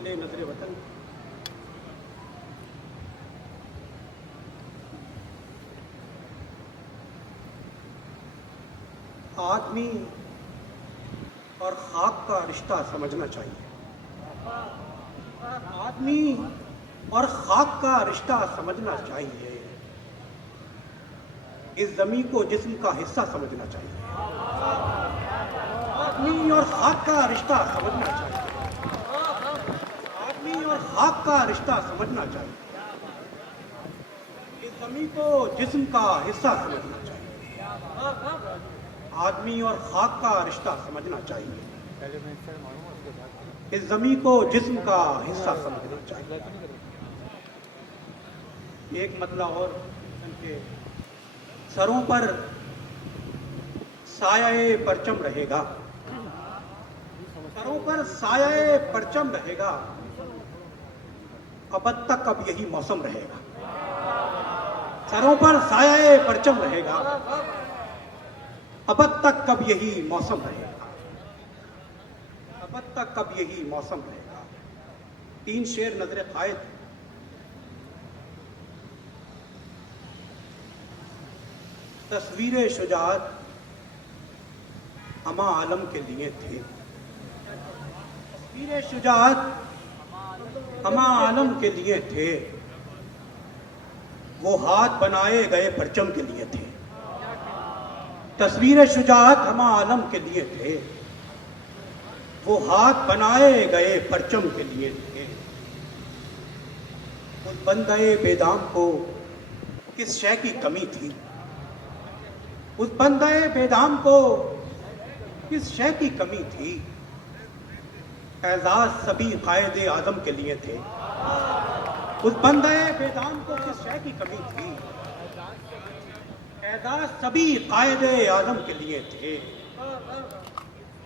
निकले नजरे वतन। आदमी और खाक का रिश्ता समझना चाहिए। आदमी और खाक का रिश्ता समझना चाहिए। इस जमीन को जिस्म का हिस्सा समझना चाहिए। आदमी और खाक का रिश्ता समझना चाहिए। आदमी और खाक का रिश्ता समझना चाहिए। इस जमीन को जिस्म का हिस्सा समझना चाहिए। आदमी और खाक का रिश्ता समझना चाहिए। इस जमीन को जिस्म का हिस्सा समझना चाहिए। एक मतला और उनके सरों पर साये परचम रहेगा। सरों पर साये परचम रहेगा। अब तक अब यही मौसम रहेगा। सरों पर साये परचम रहेगा। अब तक कब यही मौसम रहेगा। अब तक कब यही मौसम रहेगा। 3 शेर नजरे कायद। तस्वीर शुजात अमा आलम के लिए थे। तस्वीर शुजात अमा आलम के लिए थे। वो हाथ बनाए गए परचम के लिए थे। तस्वीर शुजात अमा आलम के लिए थे। वो हाथ बनाए गए परचम के लिए थे। उस बंदे बेदाम को किस शय की कमी थी। उस बंदे बेदाम को किस शय की कमी थी। एजाज सभी कायदे आजम के लिए थे। उस बंदे बेदाम को किस शय की कमी थी। एजाज सभी कायदे आजम के लिए थे।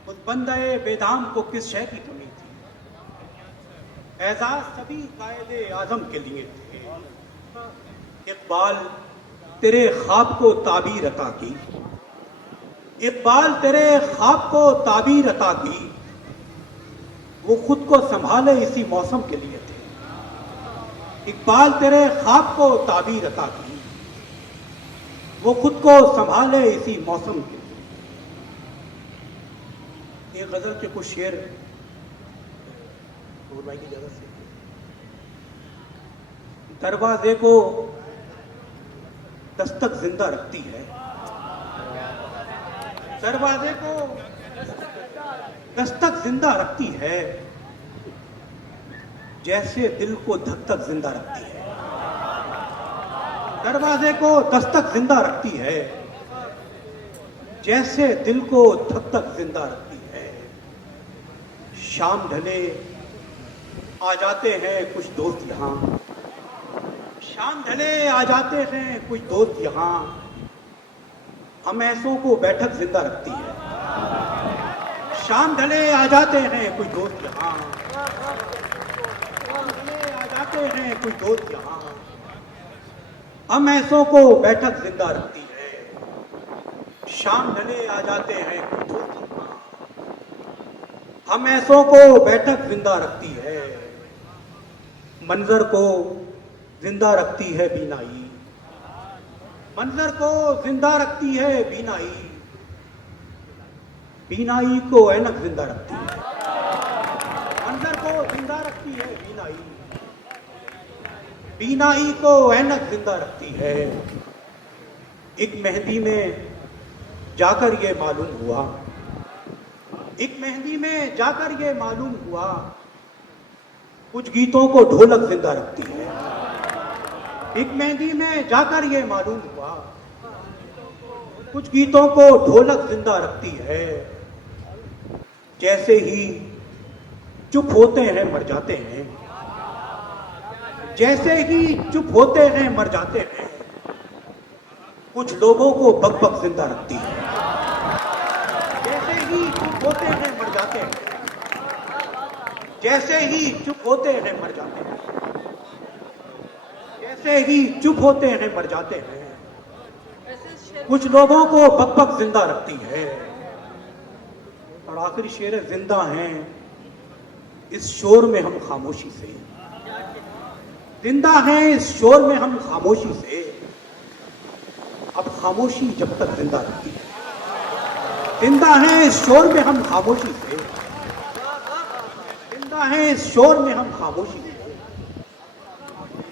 उस बंदे बेदाम को किस शय की कमी थी। एजाज सभी कायदे आजम के लिए थे। इकबाल तेरे ख्वाब को ताबीर अता की। इकबाल तेरे ख्वाब को ताबीर अता की। वो खुद को संभाले इसी मौसम के लिए थे। इकबाल तेरे ख्वाब को ताबीर अता की। वो खुद को संभाले इसी मौसम के लिए। एक गजल के कुछ शेर भाई की इजाजत से। दरवाजे को दस्तक जिंदा रखती है। दरवाजे को दस्तक जिंदा रखती है। जैसे दिल को धक धक जिंदा रखती है। दरवाजे को दस्तक जिंदा रखती है। जैसे दिल को धक धक जिंदा रखती है। शाम ढले आ जाते हैं कुछ दोस्त यहां। शाम ढले आ जाते हैं कुछ दोस्त यहां। हम ऐसों को बैठक जिंदा रखती है। शाम ढले आ जाते हैं कुछ दोस्त यहां। शाम ढले आ जाते हैं कुछ दोस्त यहां। हम ऐसों को बैठक जिंदा रखती है। शाम ढले आ जाते हैं कुछ दोस्त यहां। हम ऐसों को बैठक जिंदा रखती है। मंजर को जिंदा रखती है बीनाई। मंजर को जिंदा रखती है बीनाई। बीनाई को ऐनक जिंदा रखती है। मंजर को जिंदा रखती है बीनाई। बीनाई को ऐनक जिंदा रखती है। एक मेहंदी में जाकर ये मालूम हुआ। एक मेहंदी में जाकर ये मालूम हुआ। कुछ गीतों को ढोलक जिंदा रखती है। एक मेहंदी में जाकर ये मालूम हुआ। कुछ गीतों को ढोलक जिंदा रखती है। जैसे ही चुप होते हैं मर जाते हैं। जैसे ही चुप होते हैं मर जाते हैं। कुछ लोगों को बक बक जिंदा रखती है। जैसे ही चुप होते हैं मर जाते हैं। जैसे ही चुप होते हैं मर जाते हैं। जैसे ही चुप होते हैं मर जाते हैं। कुछ लोगों को बक बक जिंदा रखती है। और आखिरी शेर जिंदा हैं इस शोर में हम खामोशी से, जिंदा हैं इस शोर में हम खामोशी से। अब खामोशी जब तक जिंदा रहती है, जिंदा हैं इस शोर में हम खामोशी से, जिंदा हैं इस शोर में हम खामोशी से।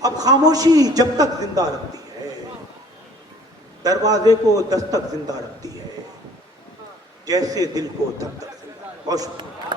अब खामोशी जब तक जिंदा रखती है, दरवाजे को दस्तक जिंदा रखती है, जैसे दिल को धक धक जिंदा। बहुत शुक्रिया।